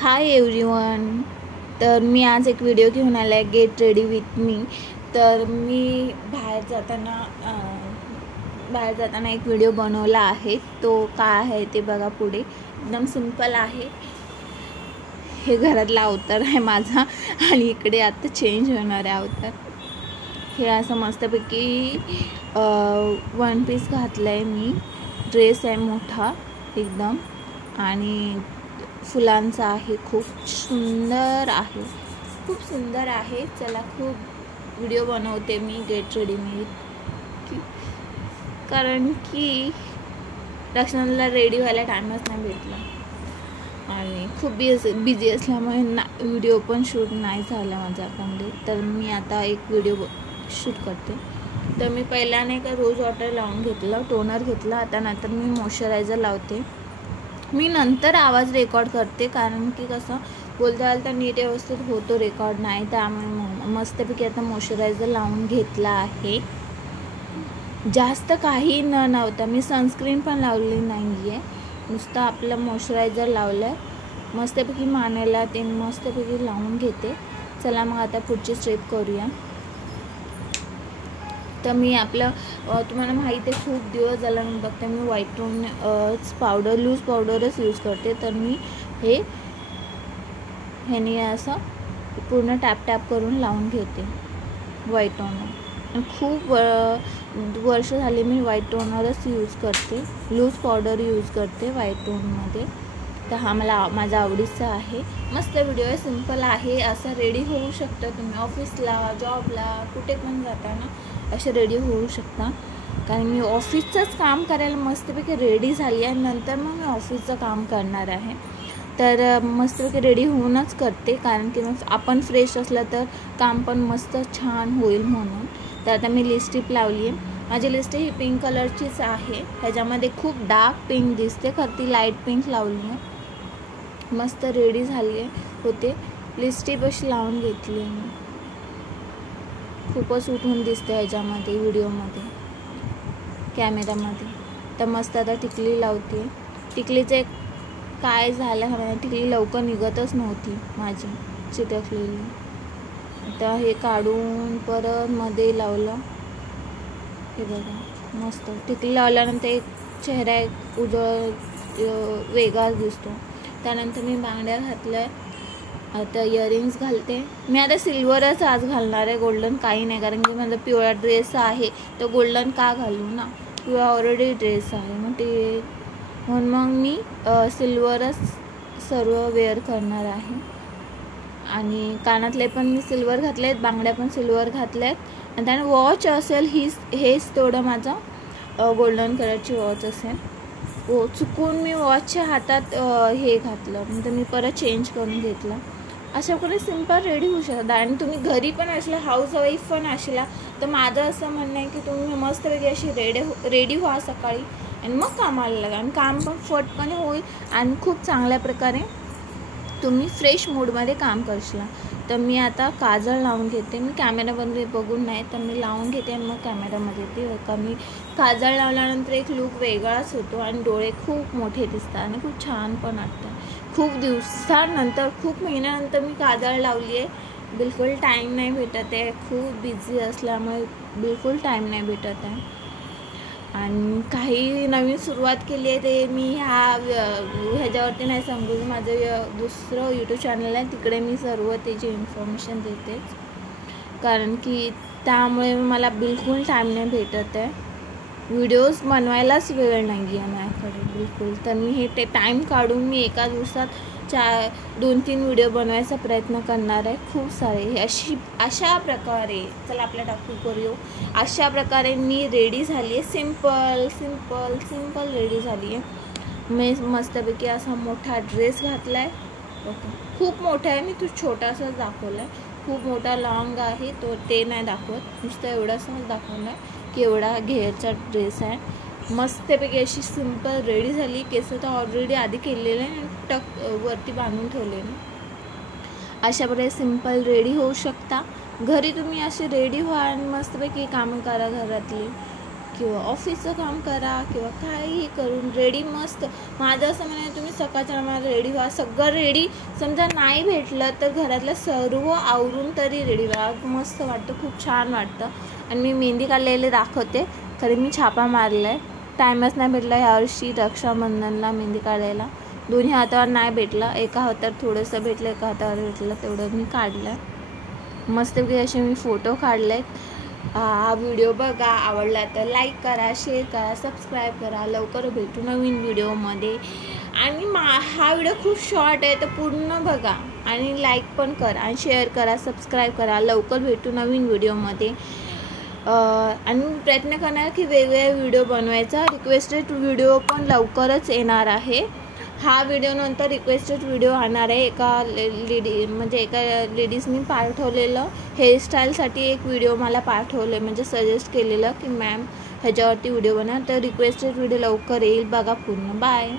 Hi everyone. तर मी आज एक व्हिडिओ घेऊन आला आहे, गेट रेडी विथ मी. तर मी बाहेर जाताना एक व्हिडिओ बनवला आहे. तो काय आहे ते बघा पुढे. एकदम सिंपल आहे. हे घरातला अवतार आहे माझा आणि इकडे आता चेंज होणार आहे अवतार. हे असं मस्तपैकी वन पीस घातलं आहे मी. ड्रेस आहे मोठा एकदम आणि फुलांचा आहे. खूप सुंदर आहे. चला खूप व्हिडिओ बनवते मी गेट रेडी मी, कारण की रक्षणाला रेडी व्हायला टाईमच नाही भेटला आणि खूप बिझी असल्यामुळे व्हिडिओ पण शूट नाही झाला माझ्याकडे. तर मी आता एक व्हिडिओ शूट करते. तर मी पहिल्याने का रोज वॉटर लावून घेतलं, टोनर घेतला. आता नंतर मी मॉइश्चरायझर लावते. मी नंतर आवाज रेकॉर्ड करते, कारण की कसं बोलता नीट व्यवस्थित होतो रेकॉर्ड नाही. त्यामुळे मस्तपैकी आता मॉइश्चरायझर लावून घेतला आहे. जास्त काही नव्हतं. मी सनस्क्रीन पण लावली नाही आहे, नुसतं आपलं मॉइश्चरायझर लावलं आहे. मस्तपैकी मानेला ते मस्तपैकी लावून घेते. चला मग आता पुढची स्टेप करूया. तर मी आपलं तुम्हाला माहिती आहे खूप दिवस झाला मी बघते मी व्हाईट टोन पावडर लूज पावडरच यूज करते. तर मी ह्याने असं पूर्ण टॅप करून लावून घेते व्हाईट टोनर. खूप वर्ष झाली मी व्हाईट टोनरच यूज करते, लूज पावडर यूज करते व्हाईट टोनमध्ये. तर हा माझा आवडीचा आहे. मस्त व्हिडिओ आहे, सिंपल आहे. असं रेडी होऊ शकतं तुम्ही ऑफिसला, जॉबला, कुठे पण जाताना असे रेडी होऊ शकता. कारण मी ऑफिसचंच काम करायला मस्तपैकी रेडी झाली आहे, नंतर मग मी ऑफिसचं काम करणार आहे. तर मस्तपैकी रेडी होऊनच करते, कारण की मग आपण फ्रेश असलं तर काम पण मस्त छान होईल म्हणून. तर आता मी लिपस्टिक लावली आहे. माझी लिपस्टिक ही पिंक कलरचीच आहे. ह्याच्यामध्ये खूप डार्क पिंक दिसते, खरं ती लाईट पिंक लावली आहे. मस्त रेडी झाली होते. लिपस्टिक अशी लावून घेतली मी. खूपच उठून दिसते ह्याच्यामध्ये व्हिडिओमध्ये, कॅमेरामध्ये. तर मस्त आता टिकली लावते. टिकलीचं एक काय झालं, टिकली लवकर निघतच नव्हती माझी चिटकलेली. आता हे काढून परत मध्ये लावलं. हे बघा मस्त टिकली लावल्यानंतर एक चेहरा एक उजळ वेगळाच दिसतो. त्यानंतर मी बांगड्या घातल्या. आता इयरिंग्स घालते. मी आता सिल्वरच आज घालणार आहे, गोल्डन काही नाही, कारण की माझा पिवळा ड्रेस आहे तर गोल्डन का घालू ना, पिवळा ऑलरेडी ड्रेस आहे. म्हणून मग मी सिल्वरच सर्व वेअर करणार आहे. आणि कानातले पण मी सिल्वर घातले आहेत, बांगड्या पण सिल्वर घातल्या आहेत. आणि त्याने वॉच असेल हेच थोडं माझं गोल्डन कलरची वॉच असेल. चुकून मी वॉचच्या हातात हे घातलं, नंतर मी परत चेंज करून घेतलं. अशा प्रकारे सिंपल रेडी होऊ शकता. आणि तुम्ही घरी पण असला, हाऊसवाईफ पण असला, तर माझं असं म्हणणं आहे की तुम्ही मस्तपैकी अशी रेडी व्हा सकाळी आणि मग कामाला लागा. आणि काम पण फटपणे होईल आणि खूप चांगल्या प्रकारे तुम्ही फ्रेश मूडमध्ये काम करशील. तर मी आता काजळ लावून घेते. मी कॅमेरामध्ये बघून नाही, तर मी लावून घेते आणि मग कॅमेरामध्ये येते. का मी काजळ लावल्यानंतर एक लूक वेगळाच होतो आणि डोळे खूप मोठे दिसतात आणि खूप छान पण वाटतं. खूप दिवसानंतर, खूप महिन्यानंतर मी काजळ लावली आहे. बिलकुल टाईम नाही भेटत आहे, खूप बिझी असल्यामुळे बिलकुल टाईम नाही भेटत आहे. आणि काही नवीन सुरुवात केली आहे ते मी ह्याच्यावरती नाही सांगू. माझं दुसरं यूट्यूब चॅनल आहे, तिकडे मी सर्व त्याची इन्फॉर्मेशन देते, कारण की त्यामुळे मला बिलकुल टाईम नाही भेटत आहे. व्हिडिओज बनवायलाच वेळ नाही आहे माझ्याकडे बिलकुल. तर मी हे टाईम काढून मी एका दिवसात 2-3 व्हिडिओ बनवायचा प्रयत्न करणार आहे. खूप सारे अशा प्रकारे चला आपल्या टाकू करूया. अशा प्रकारे मी रेडी झाली आहे. सिंपल रेडी झाली आहे. मी मस्तपैकी असा मोठा ड्रेस घातला आहे. ओके, खूप मोठा आहे. मी तो छोटासाच दाखवला आहे. खूप मोठा लॉंग आहे तो, ते नाही दाखवत, नुसतं एवढासाच दाखवला आहे की एवढा घेरचा ड्रेस आहे. मस्तपैकी अशी सिंपल रेडी झाली. केस तर ऑलरेडी आधी केलेले आहे, टक वरती बांधून ठेवलेले. अशा प्रकारे सिंपल रेडी होऊ शकता. घरी तुम्ही असे रेडी व्हा आणि मस्तपैकी कामं करा घरातली, किंवा ऑफिसचं काम करा किंवा काहीही करून रेडी मस्त. माझं असं म्हणायचं तुम्ही सकाळच्या टायमाला रेडी व्हा. सगळं रेडी समजा नाही भेटलं तर घरातलं सर्व आवरून तरी रेडी व्हा. मस्त वाटतं, खूप छान वाटतं. आणि मी मेहंदी काढलेले दाखवते. कारण मी छापा मारला आहे, टाईमच नाही भेटला यावर्षी रक्षाबंधनला मेहंदी काढायला. दोन्ही हातावर नाही भेटलं, एका हातावर थोडंसं भेटलं, एका हातावर भेटलं, तेवढं मी काढलं. मस्तपैकी असे मी फोटो काढले आहेत. हा व्हिडिओ बघा, आवडला तर लाईक करा, शेअर करा, सबस्क्राईब करा. लवकर भेटू नवीन व्हिडिओमध्ये. आणि हा व्हिडिओ खूप शॉर्ट आहे तर पूर्ण बघा आणि लाईक पण करा आणि शेअर करा, सबस्क्राईब करा. लवकर भेटू नवीन व्हिडिओमध्ये. आणि प्रयत्न करणार की वेगवेगळे व्हिडिओ बनवायचा. रिक्वेस्टेड व्हिडिओ पण लवकरच येणार आहे. हा व्हिडिओनंतर रिक्वेस्टेड व्हिडिओ आणणार आहे. एका लेडीजनी पाठवलेलं हेअरस्टाईलसाठी एक व्हिडिओ मला पाठवले, म्हणजे सजेस्ट केलेलं की मॅम ह्याच्यावरती व्हिडिओ बनवा. तर रिक्वेस्टेड व्हिडिओ लवकर येईल, बघा पूर्ण. बाय.